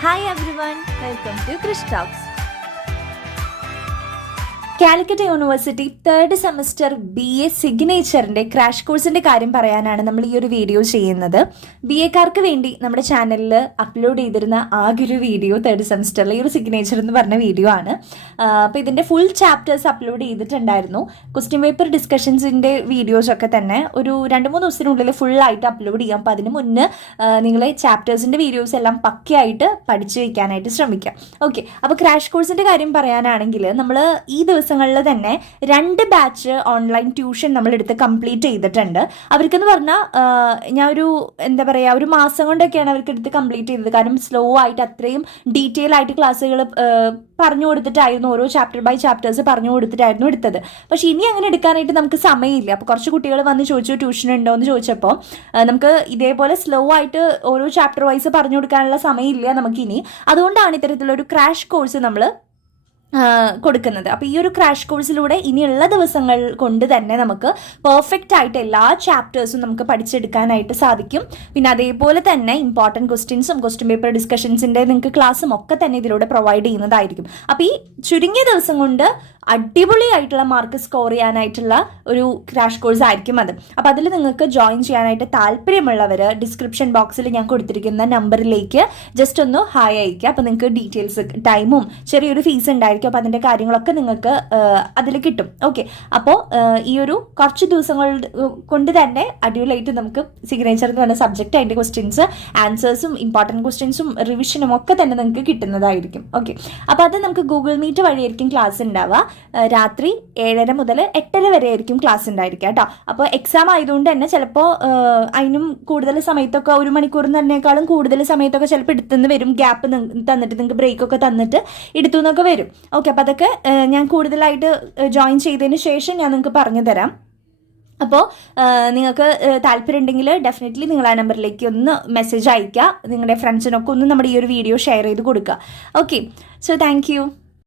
Hi everyone, welcome to Krish Talks. Calicut university 3rd semester BA സിഗ്നേച്ചറിൻ്റെ crash കോഴ്സിൻ്റെ കാര്യം പറയാനാണ് നമ്മൾ ഈ ഒരു വീഡിയോ ചെയ്യുന്നത്. BA-കാർക്ക് വേണ്ടി നമ്മുടെ ചാനലിൽ അപ്ലോഡ് ചെയ്തിരുന്ന ആകെ ഒരു വീഡിയോ 3rd സെമസ്റ്ററിൽ ഈ ഒരു സിഗ്നേച്ചർ എന്ന് പറഞ്ഞ വീഡിയോ ആണ്. അപ്പോൾ ഇതിൻ്റെ ഫുൾ ചാപ്റ്റേഴ്സ് അപ്ലോഡ് ചെയ്തിട്ടുണ്ടായിരുന്നു. ക്വസ്റ്റ്യൻ പേപ്പർ ഡിസ്കഷൻസിൻ്റെ വീഡിയോസൊക്കെ തന്നെ ഒരു 2-3 ദിവസത്തിനുള്ളിൽ ഫുള്ളായിട്ട് അപ്ലോഡ് ചെയ്യാം. അപ്പോൾ അതിന് മുന്നേ നിങ്ങൾ ചാപ്റ്റേഴ്സിൻ്റെ വീഡിയോസ് എല്ലാം പക്കയായിട്ട് പഠിച്ചു വയ്ക്കാനായിട്ട് ശ്രമിക്കാം. ഓക്കെ, അപ്പോൾ ക്രാഷ് കോഴ്സിൻ്റെ കാര്യം പറയാനാണെങ്കിൽ നമ്മൾ ഈ ദിവസങ്ങളിൽ തന്നെ 2 ബാച്ച് ഓൺലൈൻ ട്യൂഷൻ നമ്മളെടുത്ത് കംപ്ലീറ്റ് ചെയ്തിട്ടുണ്ട്. അവർക്കെന്ന് പറഞ്ഞാൽ ഞാൻ ഒരു മാസം കൊണ്ടൊക്കെയാണ് അവർക്ക് എടുത്ത് കംപ്ലീറ്റ് ചെയ്തത്. കാരണം സ്ലോ ആയിട്ട് അത്രയും ഡീറ്റെയിൽ ആയിട്ട് ക്ലാസ്സുകൾ പറഞ്ഞു കൊടുത്തിട്ടായിരുന്നു, ഓരോ ചാപ്റ്റർ ബൈ ചാപ്റ്റേഴ്സ് പറഞ്ഞു കൊടുത്തിട്ടായിരുന്നു എടുത്തത്. പക്ഷേ ഇനി അങ്ങനെ എടുക്കാനായിട്ട് നമുക്ക് സമയമില്ല. അപ്പോൾ കുറച്ച് കുട്ടികൾ വന്ന് ചോദിച്ചു ട്യൂഷൻ ഉണ്ടോ എന്ന് ചോദിച്ചപ്പോൾ നമുക്ക് ഇതേപോലെ സ്ലോ ആയിട്ട് ഓരോ ചാപ്റ്റർ വൈസ് പറഞ്ഞു കൊടുക്കാനുള്ള സമയമില്ല നമുക്കിനി. അതുകൊണ്ടാണ് ഇത്തരത്തിലൊരു ക്രാഷ് കോഴ്സ് നമ്മൾ കൊടുക്കുന്നത്. അപ്പോൾ ഈ ഒരു ക്രാഷ് കോഴ്സിലൂടെ ഇനിയുള്ള ദിവസങ്ങൾ കൊണ്ട് തന്നെ നമുക്ക് പെർഫെക്റ്റ് ആയിട്ട് എല്ലാ ചാപ്റ്റേഴ്സും നമുക്ക് പഠിച്ചെടുക്കാനായിട്ട് സാധിക്കും. പിന്നെ അതേപോലെ തന്നെ ഇമ്പോർട്ടൻറ്റ് ക്വസ്റ്റ്യൻസും ക്വസ്റ്റ്യൻ പേപ്പർ ഡിസ്കഷൻസിൻ്റെ നിങ്ങൾക്ക് ക്ലാസ്സും ഒക്കെ തന്നെ ഇതിലൂടെ പ്രൊവൈഡ് ചെയ്യുന്നതായിരിക്കും. അപ്പോൾ ഈ ചുരുങ്ങിയ ദിവസം കൊണ്ട് അടിപൊളിയായിട്ടുള്ള മാർക്ക് സ്കോർ ചെയ്യാനായിട്ടുള്ള ഒരു ക്രാഷ് കോഴ്സ് ആയിരിക്കും അത്. അപ്പോൾ അതിൽ നിങ്ങൾക്ക് ജോയിൻ ചെയ്യാനായിട്ട് താല്പര്യമുള്ളവർ ഡിസ്ക്രിപ്ഷൻ ബോക്സിൽ ഞാൻ കൊടുത്തിരിക്കുന്ന നമ്പറിലേക്ക് ജസ്റ്റ് ഒന്ന് ഹായ് അയയ്ക്കുക. അപ്പോൾ നിങ്ങൾക്ക് ഡീറ്റെയിൽസ്, ടൈമും ചെറിയൊരു ഫീസ് ഉണ്ടായിരിക്കും. അപ്പോൾ അതിൻ്റെ കാര്യങ്ങളൊക്കെ നിങ്ങൾക്ക് അതിൽ കിട്ടും. ഓക്കെ, അപ്പോൾ ഈ ഒരു കുറച്ച് ദിവസങ്ങൾ കൊണ്ട് തന്നെ അടിപൊളിയായിട്ട് നമുക്ക് സിഗ്നേച്ചർ എന്ന് പറഞ്ഞ സബ്ജക്റ്റ്, അതിൻ്റെ ക്വസ്റ്റ്യൻസ്, ആൻസേഴ്സും ഇമ്പോർട്ടൻറ്റ് ക്വസ്റ്റ്യൻസും റിവിഷനും ഒക്കെ തന്നെ നിങ്ങൾക്ക് കിട്ടുന്നതായിരിക്കും. ഓക്കെ, അപ്പോൾ അത് നമുക്ക് ഗൂഗിൾ മീറ്റ് വഴിയായിരിക്കും ക്ലാസ് ഉണ്ടാവുക. രാത്രി 7:30 മുതൽ 8:30 വരെ ആയിരിക്കും ക്ലാസ് ഉണ്ടായിരിക്കുക കേട്ടോ. അപ്പോൾ എക്സാം ആയതുകൊണ്ട് തന്നെ ചിലപ്പോൾ അതിനും കൂടുതൽ സമയത്തൊക്കെ 1 മണിക്കൂർ തന്നെക്കാളും കൂടുതൽ സമയത്തൊക്കെ ചിലപ്പോൾ എടുത്തുനിന്ന് വരും. ഗ്യാപ്പ് തന്നിട്ട് നിങ്ങൾക്ക് ബ്രേക്കൊക്കെ തന്നിട്ട് എടുത്തു എന്നൊക്കെ വരും. ഓക്കെ, അപ്പോൾ അതൊക്കെ ഞാൻ കൂടുതലായിട്ട് ജോയിൻ ചെയ്തതിന് ശേഷം ഞാൻ നിങ്ങൾക്ക് പറഞ്ഞു തരാം. അപ്പോൾ നിങ്ങൾക്ക് താല്പര്യം ഉണ്ടെങ്കിൽ ഡെഫിനറ്റ്ലി നിങ്ങൾ ആ നമ്പറിലേക്ക് ഒന്ന് മെസ്സേജ് അയയ്ക്കുക. നിങ്ങളുടെ ഫ്രണ്ട്സിനൊക്കെ ഒന്ന് നമ്മുടെ ഈ ഒരു വീഡിയോ ഷെയർ ചെയ്ത് കൊടുക്കുക. Okay, so thank you.